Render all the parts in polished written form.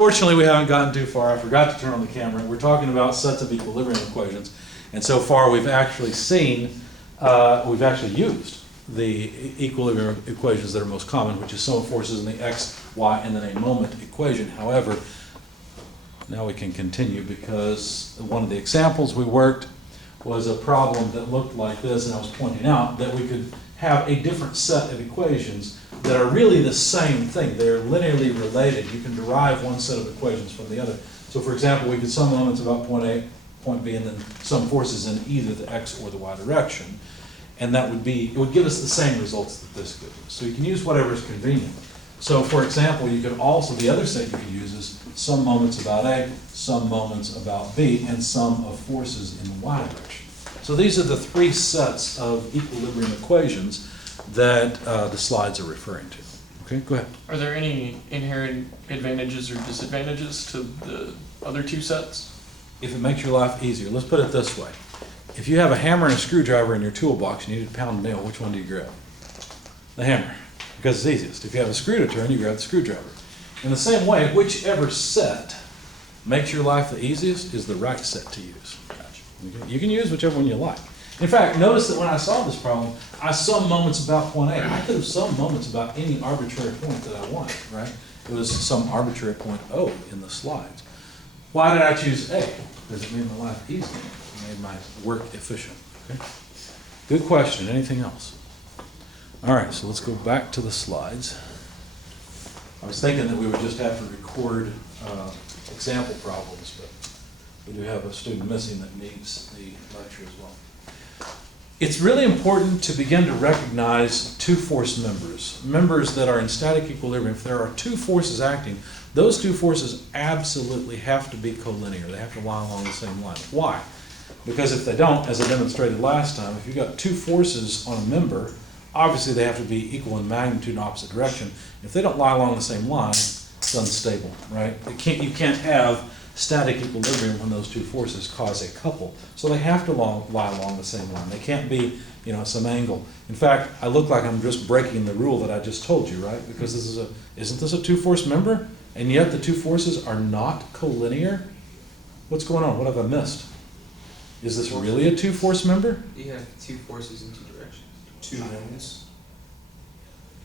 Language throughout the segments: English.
Fortunately, we haven't gotten too far. I forgot to turn on the camera. We're talking about sets of equilibrium equations. And so far, we've actually used the equilibrium equations that are most common, which is sum of forces in the x, y, and then a moment equation. However, now we can continue because one of the examples we worked was a problem that looked like this, and I was pointing out that we could have a different set of equations that are really the same thing. They're linearly related. You can derive one set of equations from the other. So for example, we could sum moments about point A, point B, and then sum forces in either the x or the y direction. And that would be, it would give us the same results that this gives us. So you can use whatever is convenient. So for example, you could also, the other set you could use is sum moments about A, sum moments about B, and sum of forces in the y direction. So these are the three sets of equilibrium equations that the slides are referring to. Okay, go ahead. Are there any inherent advantages or disadvantages to the other two sets? If it makes your life easier, let's put it this way. If you have a hammer and a screwdriver in your toolbox and you need to pound a nail, which one do you grab? The hammer, because it's easiest. If you have a screw to turn, you grab the screwdriver. In the same way, whichever set makes your life the easiest is the right set to use. Okay? You can use whichever one you like. In fact, notice that when I solved this problem, I summed moments about point A. I could have summed moments about any arbitrary point that I wanted, right? It was some arbitrary point O in the slides. Why did I choose A? Because it made my life easier. It made my work efficient. Okay? Good question. Anything else? All right, so let's go back to the slides. I was thinking that we would just have to record example problems, but we do have a student missing that needs the lecture as well. It's really important to begin to recognize two force members, members that are in static equilibrium. If there are two forces acting, those two forces absolutely have to be collinear. They have to lie along the same line. Why? Because if they don't, as I demonstrated last time, if you've got two forces on a member, obviously they have to be equal in magnitude in opposite direction. If they don't lie along the same line, it's unstable, right? You can't have static equilibrium when those two forces cause a couple. So they have to lie along the same line. They can't be, some angle. In fact, I look like I'm just breaking the rule that I just told you, right? Because isn't this a two-force member? And yet the two forces are not collinear? What's going on? What have I missed? Is this really a two-force member? You have two forces in two directions. Two modes.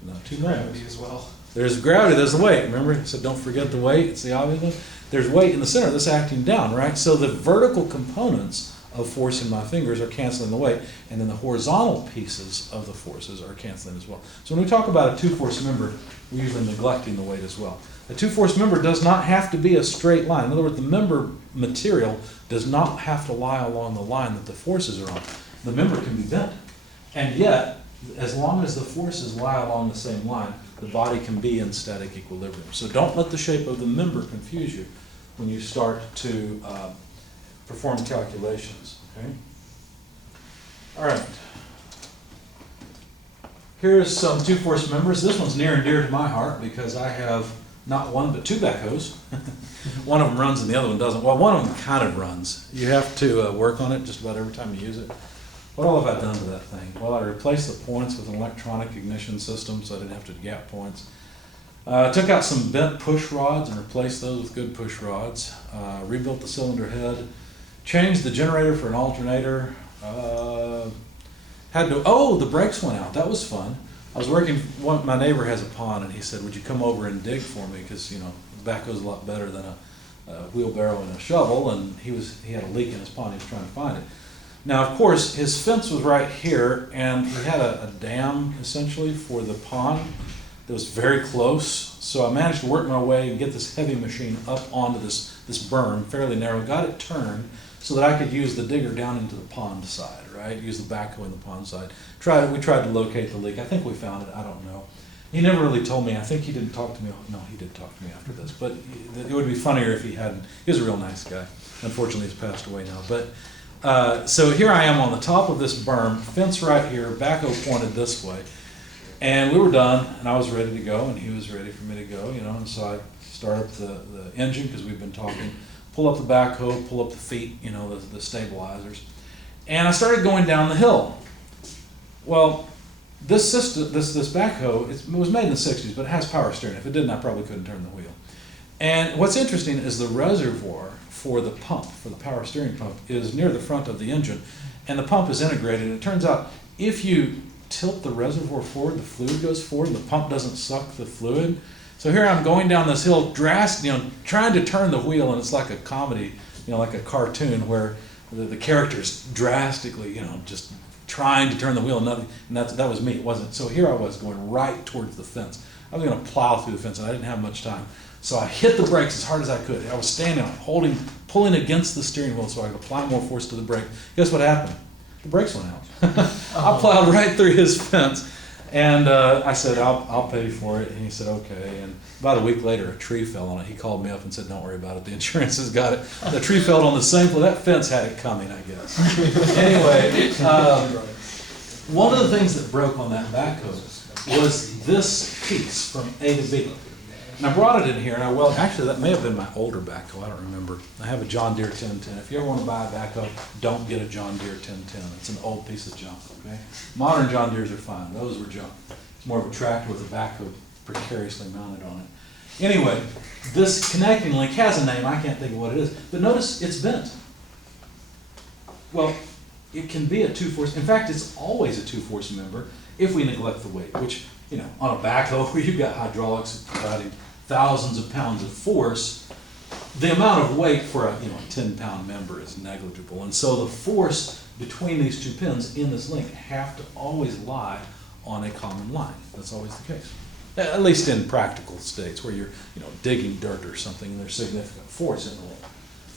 No, two Gravity modes. as well. There's gravity, there's the weight. Remember, I said don't forget the weight. It's the obvious one. There's weight in the center that's acting down, right? So the vertical components of force in my fingers are canceling the weight, and then the horizontal pieces of the forces are canceling as well. So when we talk about a two-force member, we're usually neglecting the weight as well. A two-force member does not have to be a straight line. In other words, the member material does not have to lie along the line that the forces are on. The member can be bent. And yet, as long as the forces lie along the same line, the body can be in static equilibrium. So don't let the shape of the member confuse you when you start to perform calculations. Okay? All right. Here's some two-force members. This one's near and dear to my heart because I have not one but two backhoes. One of them runs and the other one doesn't. Well, one of them kind of runs. You have to work on it just about every time you use it. What all have I done to that thing? Well, I replaced the points with an electronic ignition system so I didn't have to gap points. Took out some bent push rods and replaced those with good push rods. Rebuilt the cylinder head. Changed the generator for an alternator. The brakes went out. That was fun. I was working, my neighbor has a pond and he said, would you come over and dig for me? Because, the backhoe's a lot better than a wheelbarrow and a shovel, and he had a leak in his pond, he was trying to find it. Now, of course, his fence was right here, and he had a dam, essentially, for the pond that was very close. So I managed to work my way and get this heavy machine up onto this berm, fairly narrow, got it turned so that I could use the digger down into the pond side, right? Use the backhoe in the pond side. We tried to locate the leak. I think we found it. I don't know. He never really told me. I think he didn't talk to me. No, he did talk to me after this. But it would be funnier if he hadn't. He was a real nice guy. Unfortunately, he's passed away now. But so here I am on the top of this berm, fence right here, backhoe pointed this way. And we were done, and I was ready to go, and he was ready for me to go, And so I start up the engine, because we've been talking, pull up the backhoe, pull up the feet, the stabilizers. And I started going down the hill. Well, this system, this backhoe, it was made in the 60s, but it has power steering. If it didn't, I probably couldn't turn the wheel. And what's interesting is the reservoir for the pump, for the power steering pump, is near the front of the engine, and the pump is integrated. And it turns out if you tilt the reservoir forward, the fluid goes forward, and the pump doesn't suck the fluid. So here I'm going down this hill, trying to turn the wheel, and it's like a comedy, like a cartoon where the character's drastically, just trying to turn the wheel, and nothing, and that was me. It wasn't. So here I was going right towards the fence. I was going to plow through the fence, and I didn't have much time. So I hit the brakes as hard as I could. I was standing on it, pulling against the steering wheel so I could apply more force to the brake. Guess what happened? The brakes went out. I plowed right through his fence, and I said, I'll pay for it. And he said, okay. And about a week later, a tree fell on it. He called me up and said, don't worry about it. The insurance has got it. The tree fell on the same place. That fence had it coming, I guess. Anyway, one of the things that broke on that backhoe was this piece from A to B. And I brought it in here, and actually that may have been my older backhoe, I don't remember. I have a John Deere 1010. If you ever want to buy a backhoe, don't get a John Deere 1010. It's an old piece of junk, okay? Modern John Deeres are fine, those were junk. It's more of a tractor with a backhoe precariously mounted on it. Anyway, this connecting link has a name, I can't think of what it is, but notice it's bent. Well, it can be a two-force, in fact, it's always a two-force member if we neglect the weight, which, on a backhoe where you've got hydraulics providing thousands of pounds of force, the amount of weight for a 10-pound member is negligible. And so the force between these two pins in this link have to always lie on a common line. That's always the case. At least in practical states where you're digging dirt or something and there's significant force in the link.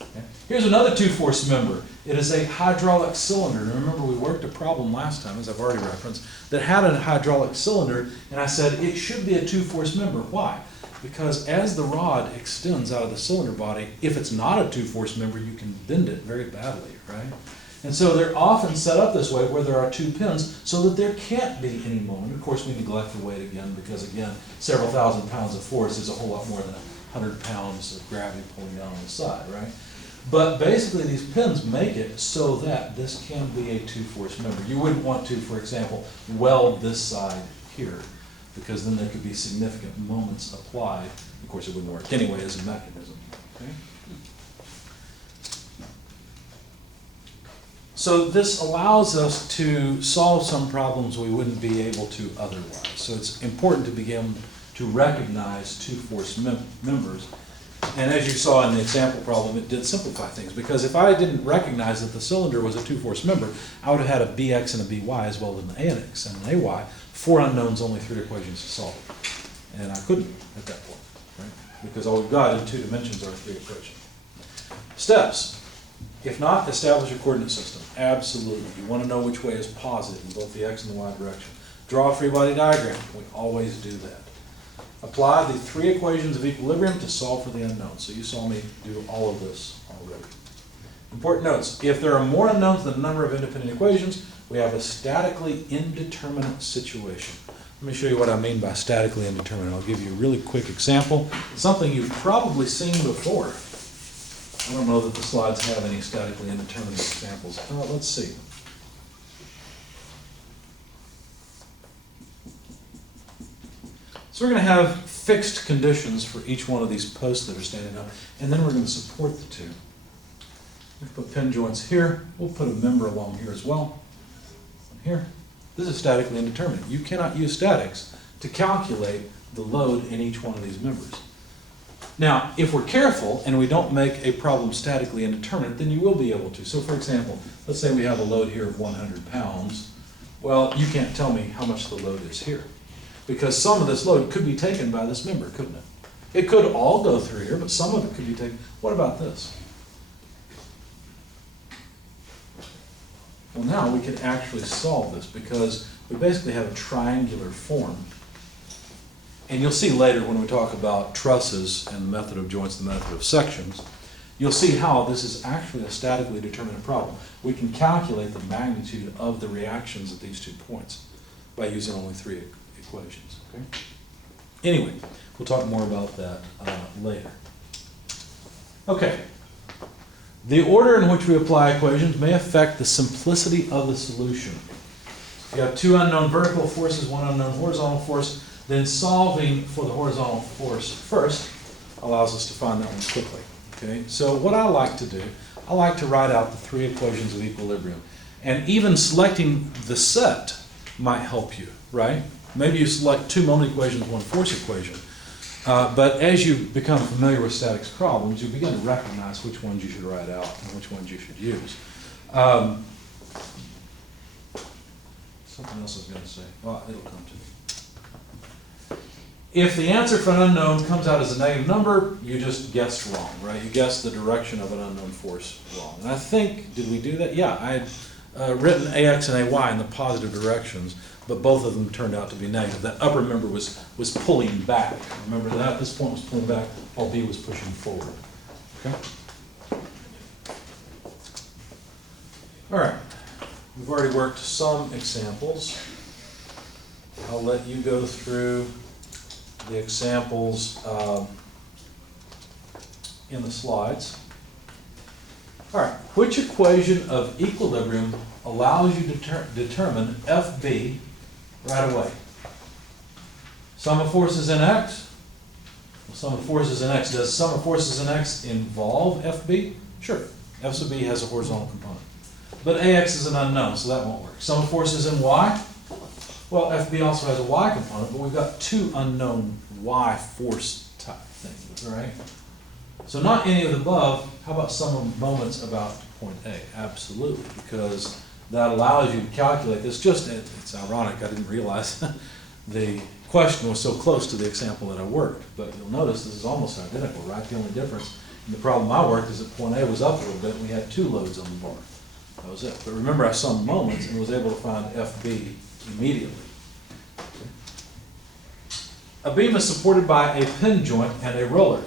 Okay. Here's another two-force member. It is a hydraulic cylinder. And remember, we worked a problem last time, as I've already referenced, that had a hydraulic cylinder, and I said it should be a two-force member. Why? Because as the rod extends out of the cylinder body, if it's not a two-force member, you can bend it very badly, right? And so they're often set up this way where there are two pins so that there can't be any moment. Of course, we neglect the weight again because, again, several thousand pounds of force is a whole lot more than 100 pounds of gravity pulling down on the side, right? But basically, these pins make it so that this can be a two-force member. You wouldn't want to, for example, weld this side here, because then there could be significant moments applied. Of course, it wouldn't work anyway as a mechanism. Okay? So this allows us to solve some problems we wouldn't be able to otherwise. So it's important to begin to recognize two-force members. And as you saw in the example problem, it did simplify things, because if I didn't recognize that the cylinder was a two-force member, I would have had a BX and a BY as well as an AX and an AY, 4 unknowns, only 3 equations to solve. And I couldn't at that point, right? Because all we've got in 2 dimensions are 3 equations. Steps. If not, establish a coordinate system. Absolutely. You want to know which way is positive in both the X and the Y direction. Draw a free body diagram. We always do that. Apply the 3 equations of equilibrium to solve for the unknown. So you saw me do all of this already. Important notes. If there are more unknowns than the number of independent equations, we have a statically indeterminate situation. Let me show you what I mean by statically indeterminate. I'll give you a really quick example. Something you've probably seen before. I don't know that the slides have any statically indeterminate examples. Let's see. So we're going to have fixed conditions for each one of these posts that are standing up, and then we're going to support the 2. We put pin joints here. We'll put a member along here as well. Here. This is statically indeterminate. You cannot use statics to calculate the load in each one of these members. Now, if we're careful and we don't make a problem statically indeterminate, then you will be able to. So for example, let's say we have a load here of 100 pounds. Well, you can't tell me how much the load is here, because some of this load could be taken by this member, couldn't it? It could all go through here, but some of it could be taken. What about this? Well, now we can actually solve this, because we basically have a triangular form. And you'll see later when we talk about trusses and the method of joints, the method of sections, you'll see how this is actually a statically determinate problem. We can calculate the magnitude of the reactions at these 2 points by using only 3 equations. Okay? Anyway, we'll talk more about that later. Okay. The order in which we apply equations may affect the simplicity of the solution. You have 2 unknown vertical forces, 1 unknown horizontal force. Then solving for the horizontal force first allows us to find that one quickly. Okay, so what I like to do, I like to write out the three equations of equilibrium. And even selecting the set might help you, right? Maybe you select two moment equations, one force equation. But as you become familiar with statics problems, you begin to recognize which ones you should write out and which ones you should use. Something else I was going to say. Well, it'll come to me. If the answer for an unknown comes out as a negative number, you just guessed wrong, right? You guessed the direction of an unknown force wrong. And I think, did we do that? Yeah, I had written AX and AY in the positive directions, but both of them turned out to be negative. That upper member was pulling back. Remember that? This point was pulling back while B was pushing forward. Okay? All right. We've already worked some examples. I'll let you go through the examples in the slides. All right, which equation of equilibrium allows you to determine FB right away? Sum of forces in X? Well, sum of forces in X. Does sum of forces in X involve FB? Sure. F sub B has a horizontal component. But AX is an unknown, so that won't work. Sum of forces in Y? Well, FB also has a Y component, but we've got two unknown Y force type things, right? So not any of the above. How about sum of moments about point A? Absolutely, because that allows you to calculate this. It's ironic, I didn't realize the question was so close to the example that I worked. But you'll notice this is almost identical, right? The only difference in the problem I worked is that point A was up a little bit and we had two loads on the bar. That was it. But remember, I summed moments and was able to find FB immediately. A beam is supported by a pin joint and a roller.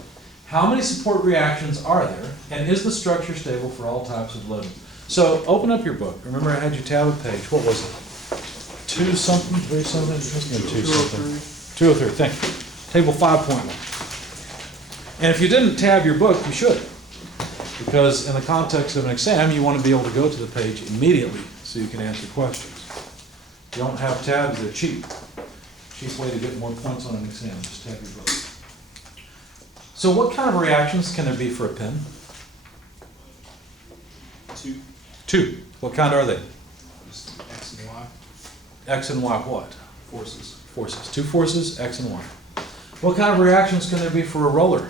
How many support reactions are there, and is the structure stable for all types of loading? So open up your book. Remember, I had you tab a page. What was it? 2 something, 3 something? Must have been 2 something. 203. Thank you. Table 5.1. And if you didn't tab your book, you should, because in the context of an exam, you want to be able to go to the page immediately so you can answer questions. If you don't have tabs, they're cheap. Cheap way to get more points on an exam, just tab your book. So what kind of reactions can there be for a pin? 2. 2. What kind are they? Just X and Y. X and Y what? Forces. Forces. 2 forces, X and Y. What kind of reactions can there be for a roller?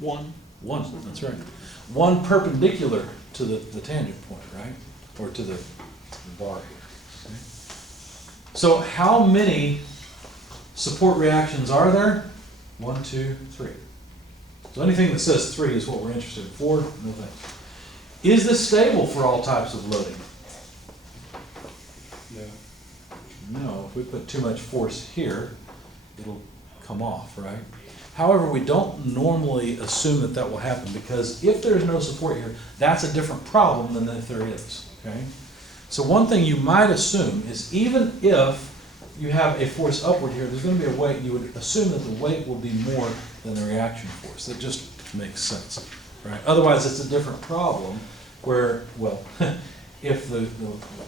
1. 1, that's right. 1 perpendicular to the tangent point, right? Or to the bar here. Okay. So how many support reactions are there? 1, 2, 3. So anything that says 3 is what we're interested in. 4, no thanks. Is this stable for all types of loading? Yeah. No. If we put too much force here, it'll come off, right? However, we don't normally assume that that will happen, because if there's no support here, that's a different problem than if there is, okay? So one thing you might assume is, even if you have a force upward here, there's going to be a weight, you would assume that the weight will be more than the reaction force. That just makes sense, right? Otherwise, it's a different problem where, well, if the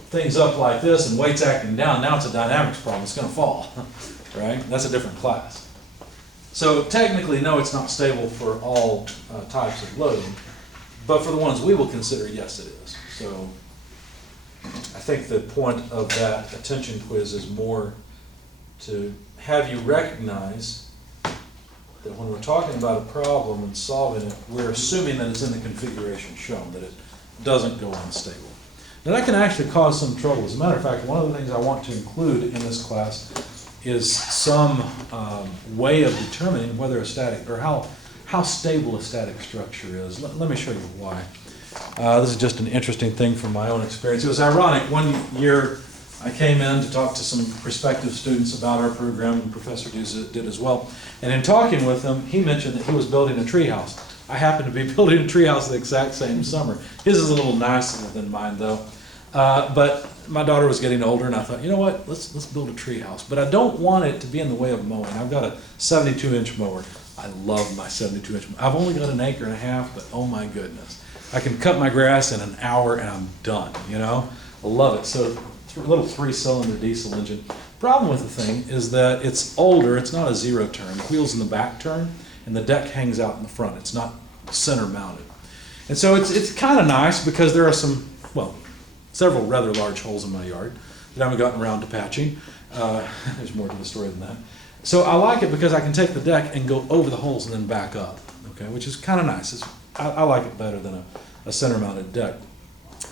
thing's up like this and weight's acting down, now it's a dynamics problem. It's going to fall, right? That's a different class. So technically, no, it's not stable for all types of loading, but for the ones we will consider, yes, it is. So I think the point of that attention quiz is more to have you recognize that when we're talking about a problem and solving it, we're assuming that it's in the configuration shown, that it doesn't go unstable. Now that can actually cause some trouble. As a matter of fact, one of the things I want to include in this class is some way of determining whether a static, or how stable a static structure is. Let me show you why. This is just an interesting thing from my own experience. It was ironic. One year I came in to talk to some prospective students about our program, and Professor did as well. And in talking with them, he mentioned that he was building a treehouse. I happened to be building a treehouse the exact same summer. His is a little nicer than mine, though. But my daughter was getting older, and I thought, you know what, let's build a treehouse. But I don't want it to be in the way of mowing. I've got a 72-inch mower. I love my 72-inch mower. I've only got an acre and a half, but oh my goodness. I can cut my grass in an hour and I'm done, you know? I love it. So little 3-cylinder diesel engine. Problem with the thing is that it's older, it's not a zero turn. The wheels in the back turn, and the deck hangs out in the front. It's not center mounted. And so it's kind of nice because there are some, well, several rather large holes in my yard that I haven't gotten around to patching. There's more to the story than that. So I like it because I can take the deck and go over the holes and then back up, okay, which is kind of nice. I like it better than a center mounted deck.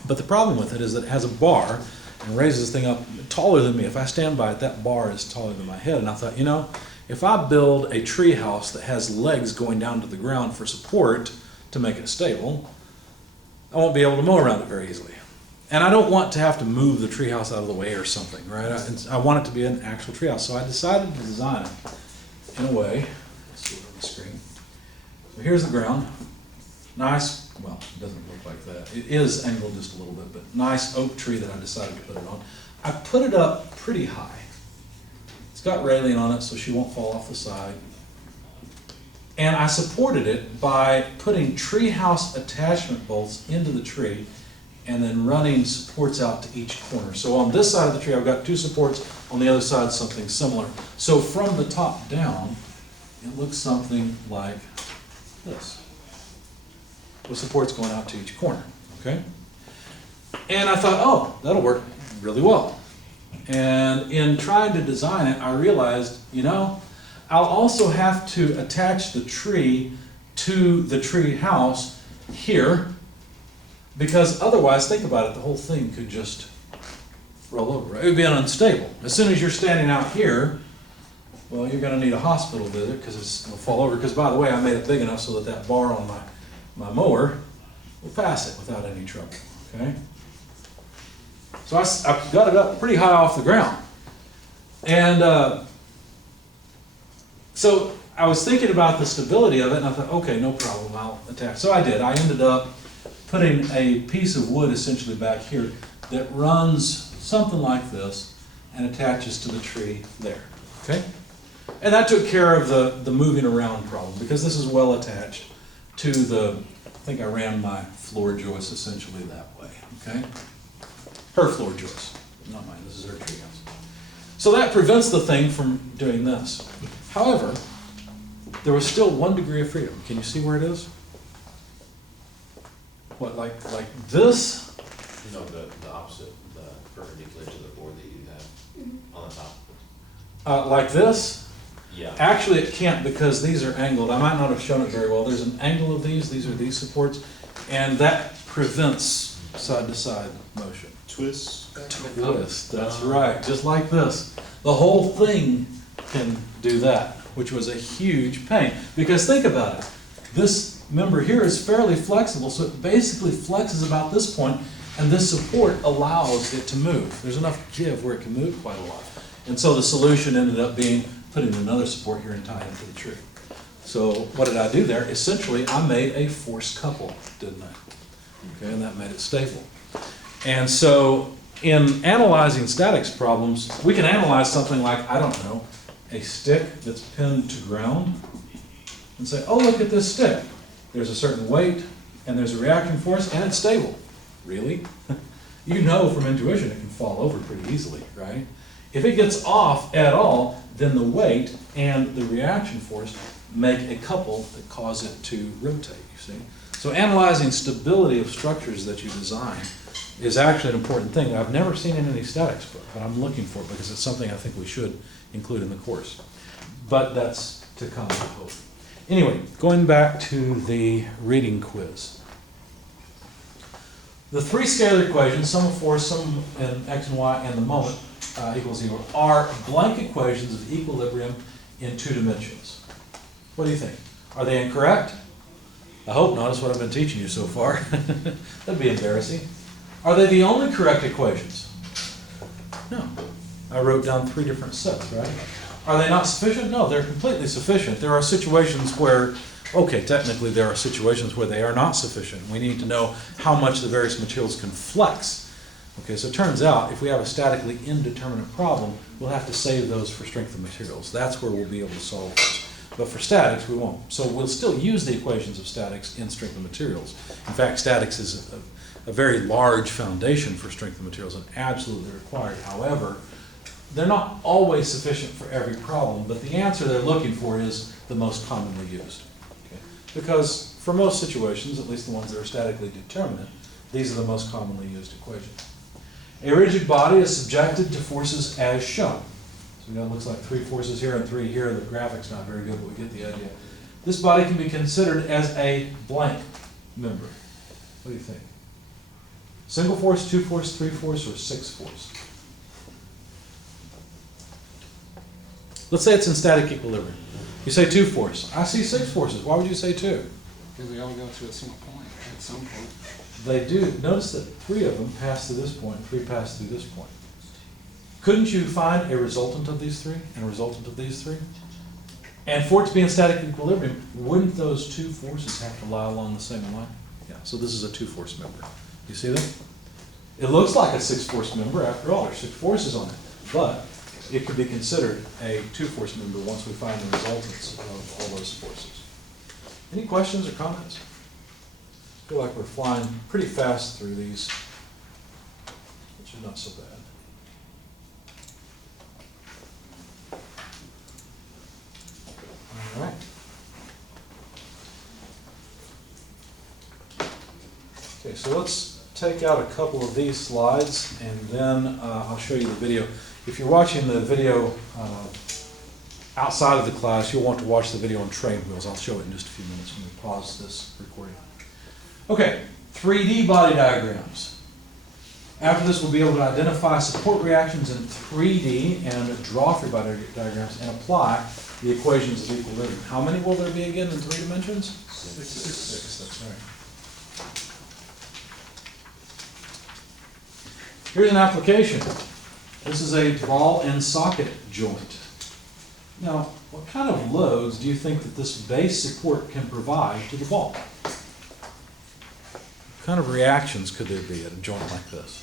But the problem with it is that it has a bar and raises this thing up taller than me. If I stand by it, that bar is taller than my head. And I thought, you know, if I build a tree house that has legs going down to the ground for support to make it stable, I won't be able to mow around it very easily. And I don't want to have to move the treehouse out of the way or something, right? I want it to be an actual treehouse. So I decided to design it in a way, let's see it on the screen. So here's the ground. Nice, well, it doesn't look like that. It is angled just a little bit, but nice oak tree that I decided to put it on. I put it up pretty high. It's got railing on it so she won't fall off the side. And I supported it by putting treehouse attachment bolts into the tree and then running supports out to each corner. So on this side of the tree, I've got 2 supports, on the other side, something similar. So from the top down, it looks something like this, with supports going out to each corner, okay? And I thought, oh, that'll work really well. And in trying to design it, I realized, you know, I'll also have to attach the tree to the tree house here, because otherwise, think about it, the whole thing could just roll over. It would be unstable. As soon as you're standing out here, well, you're going to need a hospital visit because it's going to fall over. Because, by the way, I made it big enough so that that bar on my mower will pass it without any trouble, okay? So I got it up pretty high off the ground. And so I was thinking about the stability of it, and I thought, okay, no problem, I'll attach. So I did. I ended up putting a piece of wood essentially back here that runs something like this and attaches to the tree there, okay? And that took care of the moving around problem because this is well attached to the, I think I ran my floor joist essentially that way, okay? Her floor joist, not mine, this is her tree house. So that prevents the thing from doing this. However, there was still 1 degree of freedom. Can you see where it is? What, like this? No, the opposite, the perpendicular to the board that you have on the top. Like this? Yeah. Actually, it can't because these are angled. I might not have shown it very well. There's an angle of these are these supports, and that prevents side-to-side motion. Twist. Twist, that's right, just like this. The whole thing can do that, which was a huge pain. Because think about it, this member here is fairly flexible, so it basically flexes about this point, and this support allows it to move. There's enough give where it can move quite a lot. And so the solution ended up being putting another support here and tying it to the tree. So what did I do there? Essentially, I made a forced couple, didn't I? Okay, and that made it stable. And so in analyzing statics problems, we can analyze something like, I don't know, a stick that's pinned to ground and say, oh, look at this stick. There's a certain weight and there's a reaction force and it's stable. Really? You know from intuition it can fall over pretty easily, right? If it gets off at all, then the weight and the reaction force make a couple that cause it to rotate, you see? So analyzing stability of structures that you design is actually an important thing. I've never seen it in any statics book, but I'm looking for it because it's something I think we should include in the course. But that's to come, I hope. Anyway, going back to the reading quiz. The 3 scalar equations, sum of force, sum in x and y, and the moment equals 0, are blank equations of equilibrium in 2 dimensions. What do you think? Are they incorrect? I hope not. That's what I've been teaching you so far. That'd be embarrassing. Are they the only correct equations? No. I wrote down 3 different sets, right? Are they not sufficient? No, they're completely sufficient. There are situations where, okay, technically there are situations where they are not sufficient. We need to know how much the various materials can flex. Okay, so it turns out if we have a statically indeterminate problem, we'll have to save those for strength of materials. That's where we'll be able to solve those. But for statics, we won't. So we'll still use the equations of statics in strength of materials. In fact, statics is a very large foundation for strength of materials and absolutely required. However, they're not always sufficient for every problem, but the answer they're looking for is the most commonly used. Okay? Because for most situations, at least the ones that are statically determinate, these are the most commonly used equations. A rigid body is subjected to forces as shown. So we know it looks like 3 forces here and 3 here. The graphic's not very good, but we get the idea. This body can be considered as a blank member. What do you think? Single force, 2 force, 3 force, or 6 force? Let's say it's in static equilibrium. You say 2 force. I see 6 forces. Why would you say 2? Because they all go to a single point at some point. They do. Notice that 3 of them pass through this point, 3 pass through this point. Couldn't you find a resultant of these 3 and a resultant of these 3? And for it to be in static equilibrium, wouldn't those 2 forces have to lie along the same line? Yeah, so this is a 2-force member. You see that? It looks like a 6-force member. After all, there's 6 forces on it. But it could be considered a 2-force member once we find the resultants of all those forces. Any questions or comments? I feel like we're flying pretty fast through these, which is not so bad. All right. Okay, so let's take out a couple of these slides and then I'll show you the video. If you're watching the video outside of the class, you'll want to watch the video on train wheels. I'll show it in just a few minutes when we pause this recording. Okay, 3D body diagrams. After this, we'll be able to identify support reactions in 3D and draw free body diagrams and apply the equations of equilibrium. How many will there be again in 3 dimensions? 6, that's right. Here's an application. This is a ball and socket joint. Now, what kind of loads do you think that this base support can provide to the ball? What kind of reactions could there be at a joint like this?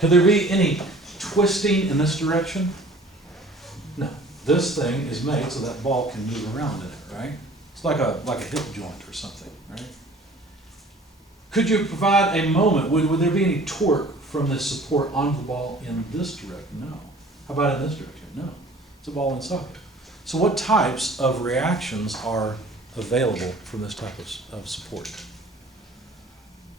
Could there be any twisting in this direction? No. This thing is made so that ball can move around in it, right? It's like a hip joint or something, right? Could you provide a moment? Would there be any torque from this support onto the ball in this direction? No. How about in this direction? No. It's a ball and socket. So what types of reactions are available from this type of support?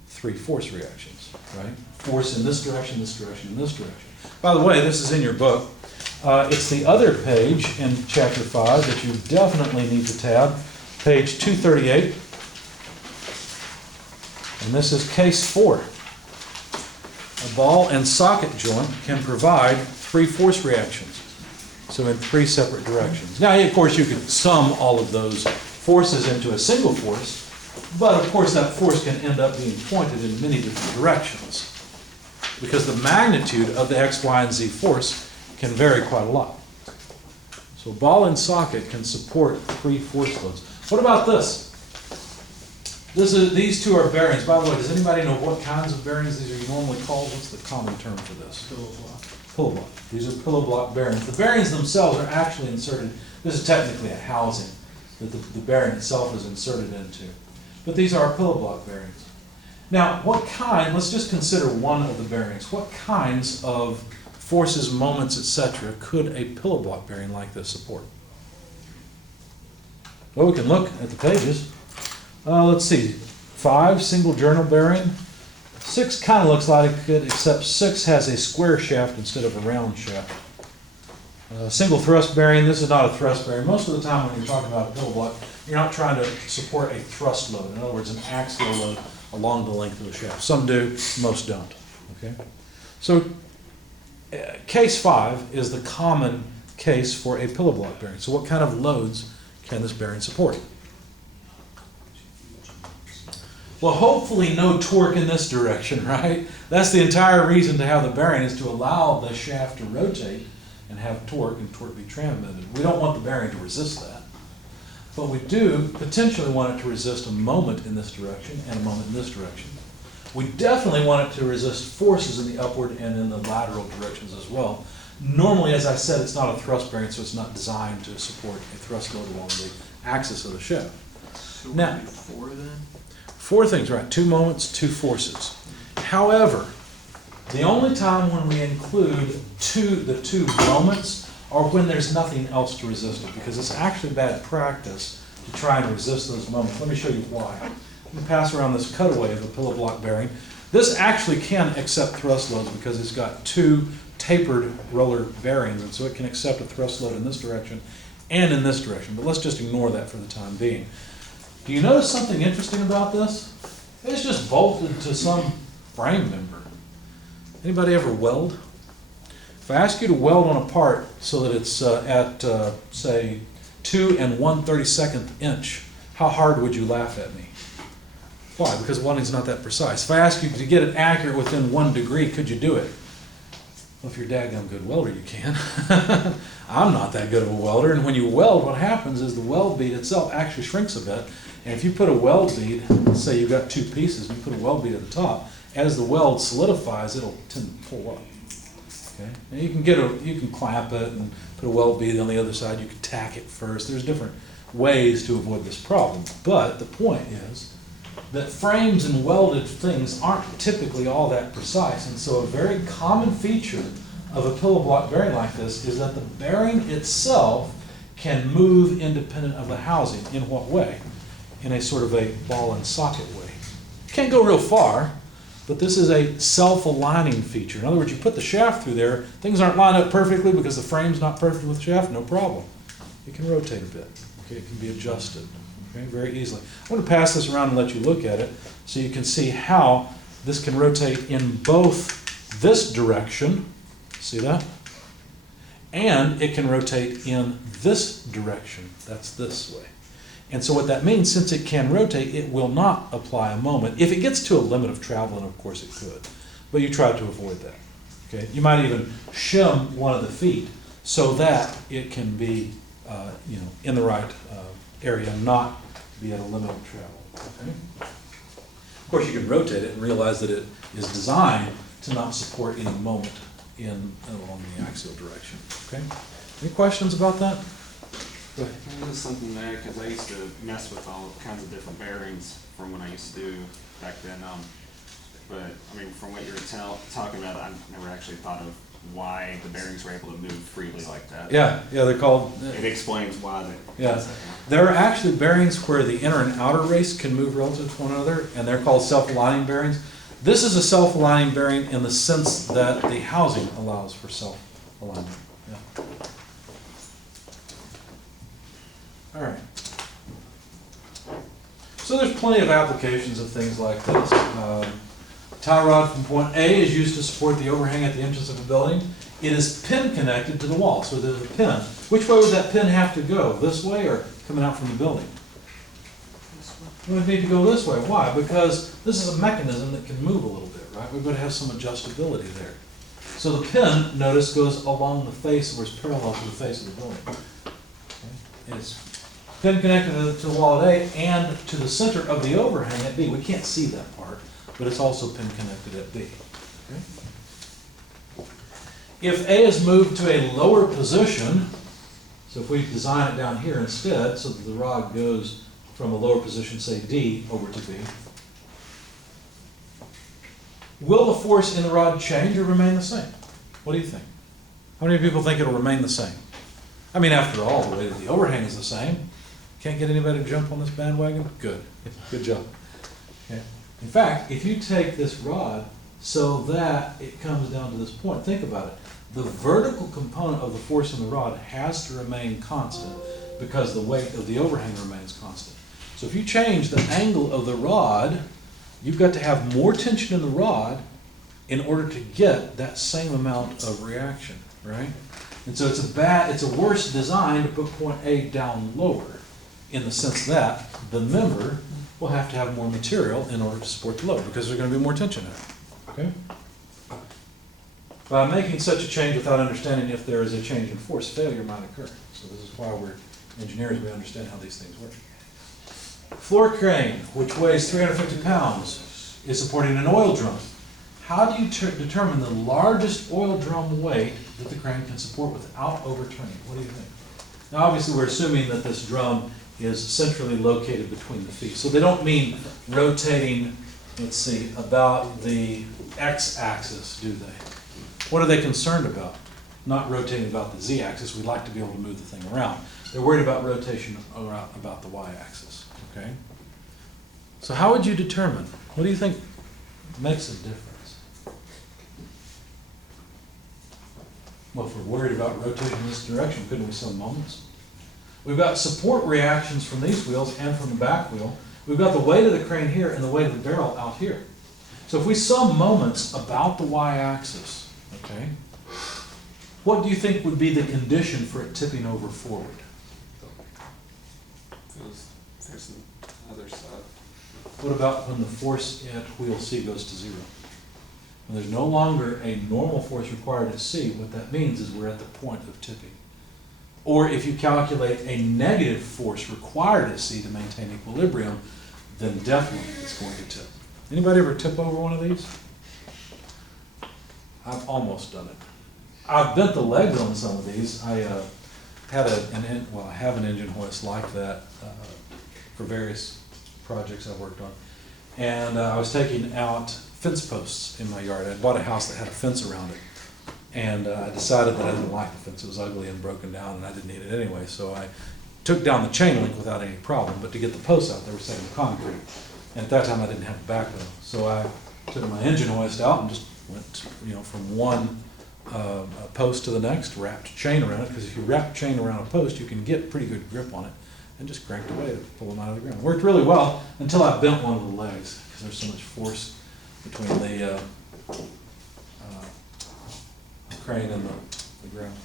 3 force reactions, right? Force in this direction, this direction, and this direction. By the way, this is in your book. It's the other page in Chapter 5 that you definitely need to tab, page 238. And this is case 4. A ball and socket joint can provide 3 force reactions. So in 3 separate directions. Now, of course, you could sum all of those forces into a single force, but of course that force can end up being pointed in many different directions because the magnitude of the X, Y, and Z force can vary quite a lot. So ball and socket can support 3 force loads. What about this? These 2 are bearings. By the way, does anybody know what kinds of bearings these are normally called? What's the common term for this? Pillow block. Pillow block. These are pillow block bearings. The bearings themselves are actually inserted. This is technically a housing that the bearing itself is inserted into. But these are pillow block bearings. Now, let's just consider one of the bearings. What kinds of forces, moments, etc. could a pillow block bearing like this support? Well, we can look at the pages. Let's see, 5, single journal bearing. 6 kind of looks like it, except 6 has a square shaft instead of a round shaft. Single thrust bearing, this is not a thrust bearing. Most of the time when you're talking about a pillow block, you're not trying to support a thrust load. In other words, an axial load along the length of the shaft. Some do, most don't. Okay? So case 5 is the common case for a pillow block bearing. So what kind of loads can this bearing support? Well, hopefully no torque in this direction, right? That's the entire reason to have the bearing, is to allow the shaft to rotate and have torque and torque be transmitted. We don't want the bearing to resist that. But we do potentially want it to resist a moment in this direction and a moment in this direction. We definitely want it to resist forces in the upward and in the lateral directions as well. Normally, as I said, it's not a thrust bearing, so it's not designed to support a thrust load along the axis of the shaft. So Now- would it be 4 then? 4 things, right? 2 moments, 2 forces. However, the only time when we include the 2 moments are when there's nothing else to resist it, because it's actually bad practice to try and resist those moments. Let me show you why. I'm going to pass around this cutaway of a pillow block bearing. This actually can accept thrust loads because it's got 2 tapered roller bearings, and so it can accept a thrust load in this direction and in this direction. But let's just ignore that for the time being. Do you notice something interesting about this? It's just bolted to some frame member. Anybody ever weld? If I ask you to weld on a part so that it's at, say, 2 1/32 inch, how hard would you laugh at me? Why? Because welding's not that precise. If I ask you to get it accurate within 1 degree, could you do it? Well, if you're a daggum good welder, you can. I'm not that good of a welder, and when you weld, what happens is the weld bead itself actually shrinks a bit, and if you put a weld bead, let's say you've got 2 pieces, and you put a weld bead at the top, as the weld solidifies, it'll tend to pull up. Okay? Now you can clamp it and put a weld bead on the other side. You can tack it first. There's different ways to avoid this problem. But the point is that frames and welded things aren't typically all that precise. And so a very common feature of a pillow block bearing like this is that the bearing itself can move independent of the housing. In what way? In a sort of a ball and socket way. Can't go real far, but this is a self-aligning feature. In other words, you put the shaft through there, things aren't lined up perfectly because the frame's not perfect with the shaft, no problem. It can rotate a bit. Okay, it can be adjusted, okay, very easily. I'm going to pass this around and let you look at it so you can see how this can rotate in both this direction, see that? And it can rotate in this direction, that's this way. And so what that means, since it can rotate, it will not apply a moment. If it gets to a limit of travel, and of course it could, but you try to avoid that. Okay? You might even shim one of the feet so that it can be in the right area and not be at a limit of travel. Okay? Of course, you can rotate it and realize that it is designed to not support any moment along the axial direction. Okay? Any questions about that? Go ahead. There's something there, because I used to mess with all kinds of different bearings from when I used to do back then. But, I mean, from what you were talking about, I never actually thought of why the bearings were able to move freely like that. Yeah, they're called... It explains why they... Yeah. There are actually bearings where the inner and outer race can move relative to one another, and they're called self-aligning bearings. This is a self-aligning bearing in the sense that the housing allows for self-alignment. Yeah. All right. So there's plenty of applications of things like this. Tie rod from point A is used to support the overhang at the entrance of a building. It is pin connected to the wall, so there's a pin. Which way would that pin have to go? This way or coming out from the building? It would need to go this way. Why? Because this is a mechanism that can move a little bit, right? We've got to have some adjustability there. So the pin, notice, goes along the face, or is parallel to the face of the building. Okay? It's pin connected to the wall at A and to the center of the overhang at B. We can't see that part, but it's also pin connected at B. Okay? If A is moved to a lower position, so if we design it down here instead, so that the rod goes from a lower position, say D, over to B, will the force in the rod change or remain the same? What do you think? How many people think it'll remain the same? I mean, after all, the weight of the overhang is the same. Can't get anybody to jump on this bandwagon? Good. Good job. Okay. In fact, if you take this rod so that it comes down to this point, think about it. The vertical component of the force in the rod has to remain constant because the weight of the overhang remains constant. So if you change the angle of the rod, you've got to have more tension in the rod in order to get that same amount of reaction, right? And so it's a worse design to put point A down lower, in the sense that the member will have to have more material in order to support the load because there's going to be more tension in it. Okay? By making such a change without understanding if there is a change in force, failure might occur. So this is why we're engineers, we understand how these things work. Floor crane, which weighs 350 pounds, is supporting an oil drum. How do you determine the largest oil drum weight that the crane can support without overturning? What do you think? Now obviously we're assuming that this drum is centrally located between the feet. So they don't mean rotating, let's see, about the x-axis, do they? What are they concerned about? Not rotating about the z-axis. We'd like to be able to move the thing around. They're worried about rotation around about the y-axis, okay? So how would you determine? What do you think makes a difference? Well, if we're worried about rotating in this direction, couldn't we sum moments? We've got support reactions from these wheels and from the back wheel. We've got the weight of the crane here and the weight of the barrel out here. So if we sum moments about the y-axis, okay, what do you think would be the condition for it tipping over forward? There's some other stuff. What about when the force at wheel C goes to 0? When there's no longer a normal force required at C, what that means is we're at the point of tipping. Or if you calculate a negative force required at C to maintain equilibrium, then definitely it's going to tip. Anybody ever tip over one of these? I've almost done it. I've bent the legs on some of these. I had I have an engine hoist like that for various projects I've worked on. And I was taking out fence posts in my yard. I bought a house that had a fence around it. And I decided that I didn't like the fence. It was ugly and broken down and I didn't need it anyway. So I took down the chain link without any problem. But to get the posts out, they were set in concrete. And at that time I didn't have a backhoe. So I took my engine hoist out and just went, from one post to the next, wrapped chain around it, because if you wrap chain around a post, you can get pretty good grip on it, and just cranked away to pull them out of the ground. Worked really well until I bent one of the legs, because there's so much force between the crane and the ground.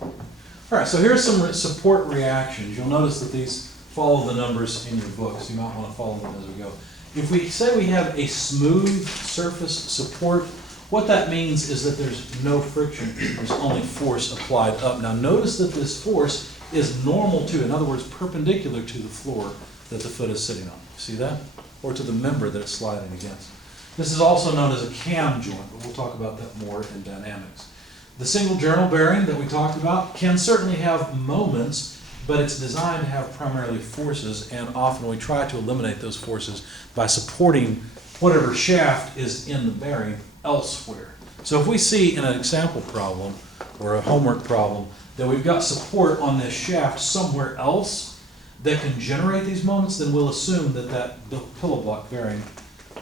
All right, so here's some support reactions. You'll notice that these follow the numbers in your books. You might want to follow them as we go. If we say we have a smooth surface support, what that means is that there's no friction, there's only force applied up. Now notice that this force is normal to, in other words, perpendicular to the floor that the foot is sitting on. See that? Or to the member that it's sliding against. This is also known as a cam joint, but we'll talk about that more in dynamics. The single journal bearing that we talked about can certainly have moments, but it's designed to have primarily forces, and often we try to eliminate those forces by supporting whatever shaft is in the bearing elsewhere. So if we see in an example problem or a homework problem that we've got support on this shaft somewhere else that can generate these moments, then we'll assume that that pillow block bearing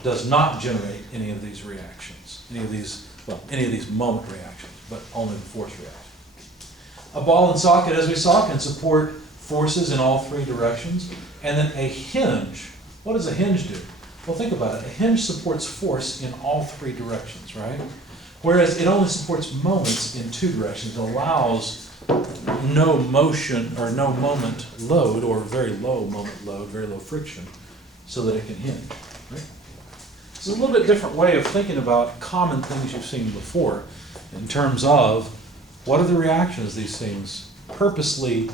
does not generate any of these reactions, any of these moment reactions, but only the force reaction. A ball and socket, as we saw, can support forces in all three directions. And then a hinge, what does a hinge do? Well, think about it. A hinge supports force in all three directions, right? Whereas it only supports moments in two directions. It allows no motion or no moment load, or very low moment load, very low friction, so that it can hinge, right? It's a little bit different way of thinking about common things you've seen before in terms of what are the reactions these things purposely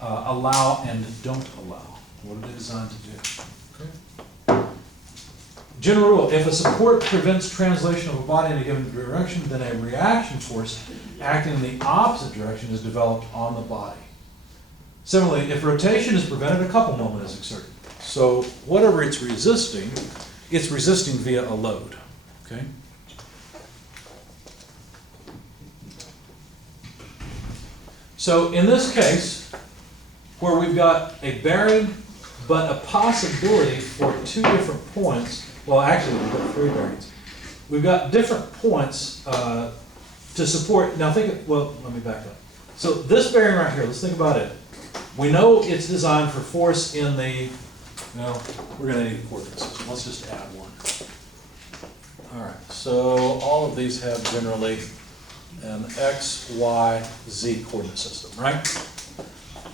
allow and don't allow. What are they designed to do? Okay. General rule, if a support prevents translation of a body in a given direction, then a reaction force acting in the opposite direction is developed on the body. Similarly, if rotation is prevented, a couple moment is exerted. So whatever it's resisting via a load. Okay? So in this case, where we've got a bearing, but a possibility for two different points, well actually we've got three bearings. We've got different points to support, now let me back up. So this bearing right here, let's think about it. We know it's designed for force in the, we're going to need a coordinate system. Let's just add one. All right, so all of these have generally an X, Y, Z coordinate system, right?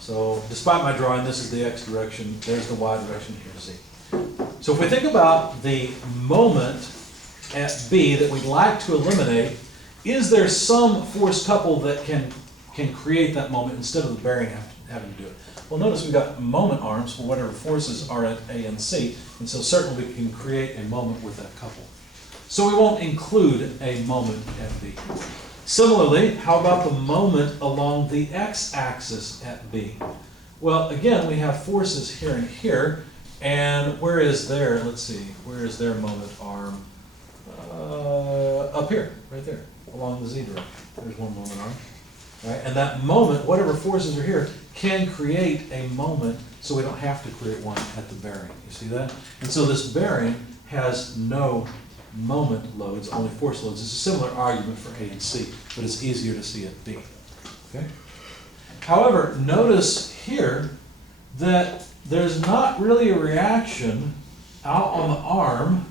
So despite my drawing, this is the X direction, there's the Y direction, here's Z. So if we think about the moment at B that we'd like to eliminate, is there some force couple that can create that moment instead of the bearing having to do it? Well, notice we've got moment arms for whatever forces are at A and C, and so certainly we can create a moment with that couple. So we won't include a moment at B. Similarly, how about the moment along the x-axis at B? Well, again, we have forces here and here, and where is their, let's see, where is their moment arm? Up here, right there, along the z direction. There's one moment arm. Right? And that moment, whatever forces are here, can create a moment, so we don't have to create one at the bearing. You see that? And so this bearing has no moment loads, only force loads. It's a similar argument for A and C, but it's easier to see at B. Okay? However, notice here that there's not really a reaction out on the arm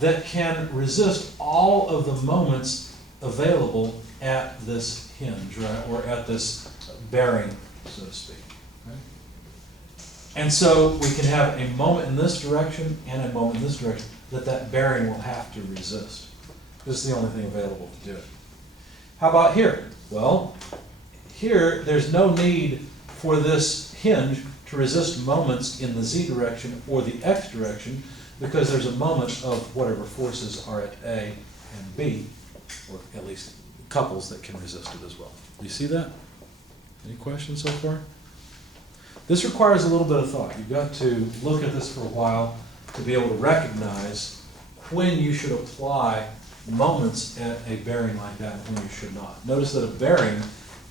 that can resist all of the moments available at this hinge, right, or at this bearing, so to speak. Right? And so we can have a moment in this direction and a moment in this direction that bearing will have to resist. This is the only thing available to do it. How about here? Well, here there's no need for this hinge to resist moments in the z direction or the x direction, because there's a moment of whatever forces are at A and B, or at least couples that can resist it as well. Do you see that? Any questions so far? This requires a little bit of thought. You've got to look at this for a while to be able to recognize when you should apply moments at a bearing like that and when you should not. Notice that a bearing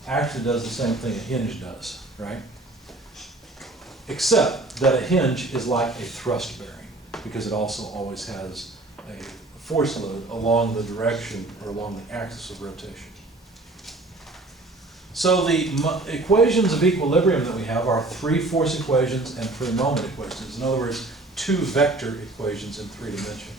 actually does the same thing a hinge does, right? Except that a hinge is like a thrust bearing, because it also always has a force load along the direction or along the axis of rotation. So the equations of equilibrium that we have are 3 force equations and 3 moment equations. In other words, 2 vector equations in 3 dimensions.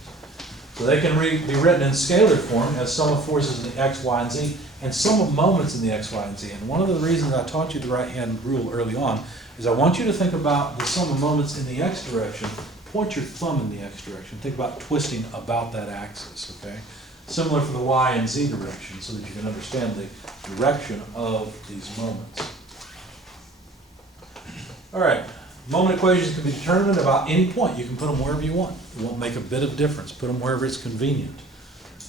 So they can be written in scalar form as sum of forces in the x, y, and z, and sum of moments in the x, y, and z. And one of the reasons I taught you the right-hand rule early on is I want you to think about the sum of moments in the x direction. Point your thumb in the x direction. Think about twisting about that axis, okay? Similar for the y and z direction, so that you can understand the direction of these moments. All right, moment equations can be determined about any point. You can put them wherever you want. It won't make a bit of difference. Put them wherever it's convenient,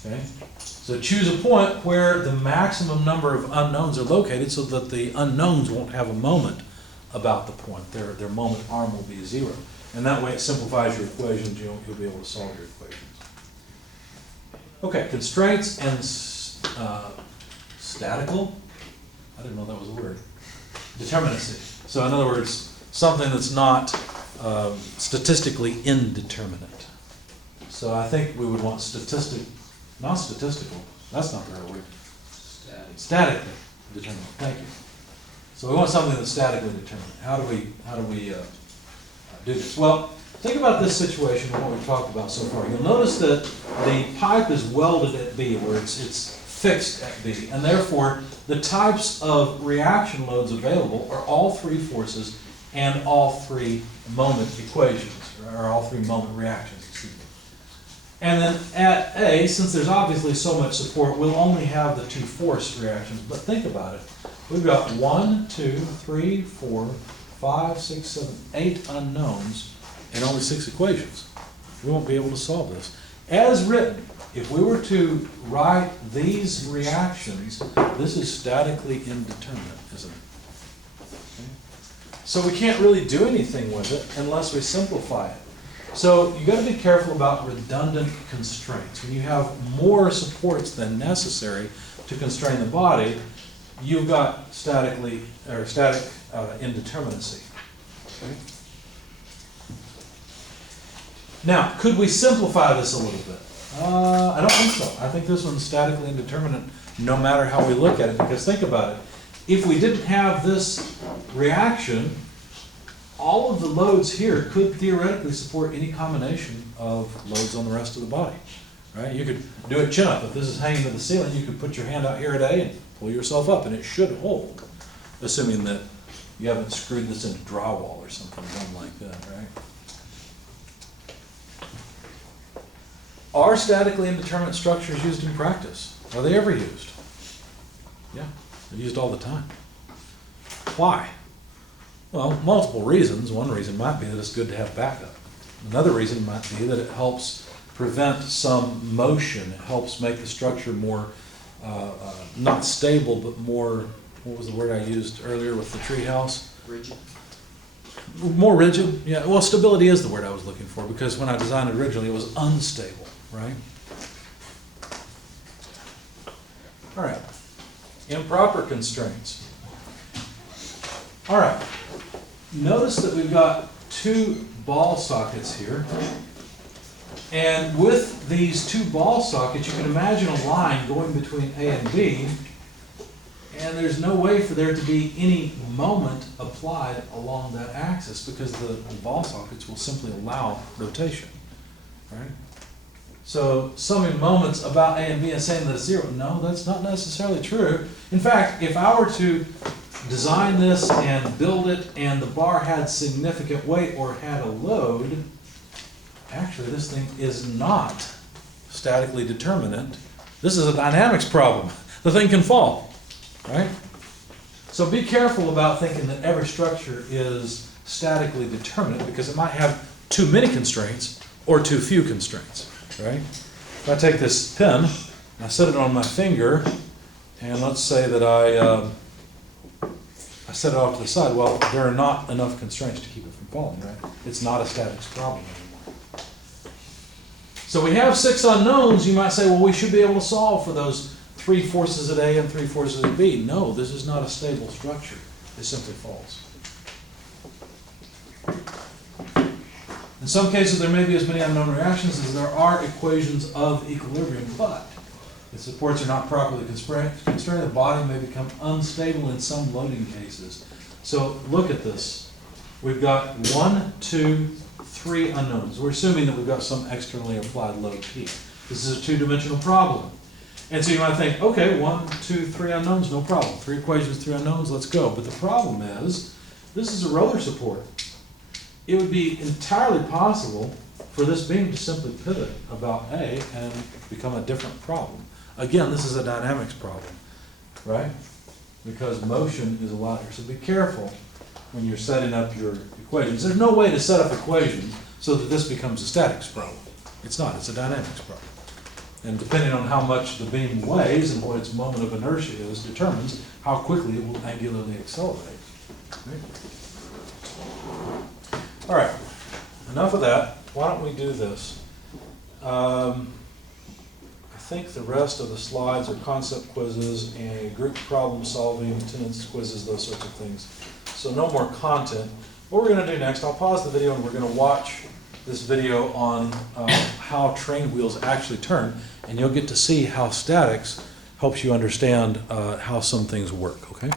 okay? So choose a point where the maximum number of unknowns are located so that the unknowns won't have a moment about the point. Their moment arm will be 0. And that way it simplifies your equations. You'll be able to solve your equations. Okay, constraints and statical. I didn't know that was a word. Determinacy. So in other words, something that's not statistically indeterminate. So I think we would want not statistical. That's not the right word. Statically determinate. Thank you. So we want something that's statically determinate. How do we do this? Well, think about this situation and what we've talked about so far. You'll notice that the pipe is welded at B, where it's fixed at B, and therefore the types of reaction loads available are all 3 forces and all 3 moment equations, or all 3 moment reactions, excuse me. And then at A, since there's obviously so much support, we'll only have the 2 force reactions. But think about it. We've got 1, 2, 3, 4, 5, 6, 7, 8 unknowns and only 6 equations. We won't be able to solve this. As written, if we were to write these reactions, this is statically indeterminate, isn't it? Okay. So we can't really do anything with it unless we simplify it. So you've got to be careful about redundant constraints. When you have more supports than necessary to constrain the body, you've got static indeterminacy. Okay? Now, could we simplify this a little bit? I don't think so. I think this one's statically indeterminate no matter how we look at it, because think about it. If we didn't have this reaction, all of the loads here could theoretically support any combination of loads on the rest of the body. Right? You could do a chin up. If this is hanging to the ceiling, you could put your hand out here at A and pull yourself up, and it should hold, assuming that you haven't screwed this into drywall or something dumb like that, right? Are statically indeterminate structures used in practice? Are they ever used? Yeah, they're used all the time. Why? Well, multiple reasons. One reason might be that it's good to have backup. Another reason might be that it helps prevent some motion. It helps make the structure more, not stable, but more, what was the word I used earlier with the tree house? Rigid. More rigid, yeah, well, stability is the word I was looking for, because when I designed it originally, it was unstable, right? All right, improper constraints. All right, notice that we've got two ball sockets here. And with these two ball sockets, you can imagine a line going between A and B, and there's no way for there to be any moment applied along that axis because the ball sockets will simply allow rotation, right? So summing moments about A and B and saying that it's zero, no, that's not necessarily true. In fact, if I were to design this and build it and the bar had significant weight or had a load, actually this thing is not statically determinate. This is a dynamics problem. The thing can fall, right? So be careful about thinking that every structure is statically determinate, because it might have too many constraints or too few constraints, right? If I take this pen, and I set it on my finger, and let's say that I set it off to the side, well, there are not enough constraints to keep it from falling, right? It's not a statics problem anymore. So we have 6 unknowns. You might say, well, we should be able to solve for those 3 forces at A and 3 forces at B. No, this is not a stable structure. It simply falls. In some cases, there may be as many unknown reactions as there are equations of equilibrium, but if supports are not properly constrained, the body may become unstable in some loading cases. So look at this. We've got 1, 2, 3 unknowns. We're assuming that we've got some externally applied load P. This is a 2-dimensional problem. And so you might think, okay, 1, 2, 3 unknowns, no problem. 3 equations, 3 unknowns, let's go. But the problem is, this is a roller support. It would be entirely possible for this beam to simply pivot about A and become a different problem. Again, this is a dynamics problem, right? Because motion is a lot here. So be careful when you're setting up your equations. There's no way to set up equations so that this becomes a statics problem. It's not, it's a dynamics problem. And depending on how much the beam weighs and what its moment of inertia is, determines how quickly it will angularly accelerate. Right? All right, enough of that. Why don't we do this? I think the rest of the slides are concept quizzes and group problem solving, attendance quizzes, those sorts of things. So no more content. What we're going to do next, I'll pause the video and we're going to watch this video on how train wheels actually turn, and you'll get to see how statics helps you understand how some things work, okay?